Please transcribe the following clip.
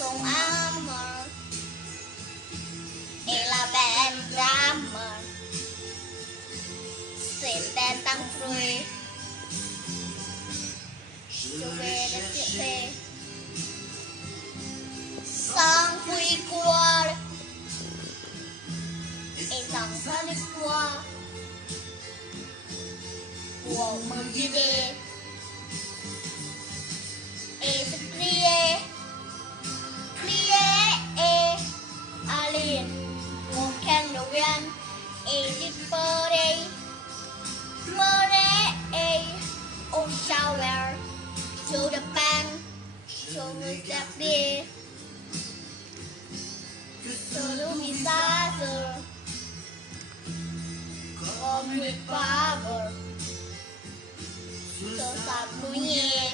song armor e la band drummer Xuyên đen tăng free Chú về đất tiện tê Sang quy qua e sang sang đi qua Của mừng gì đi e sẽ crie e alien một khen đầu viên e đi bơ đây mơ đế e ôm shower to the bank cho người đẹp đi từ lúc đi xa giờ có người phá vợ cho sạp núi nhẹ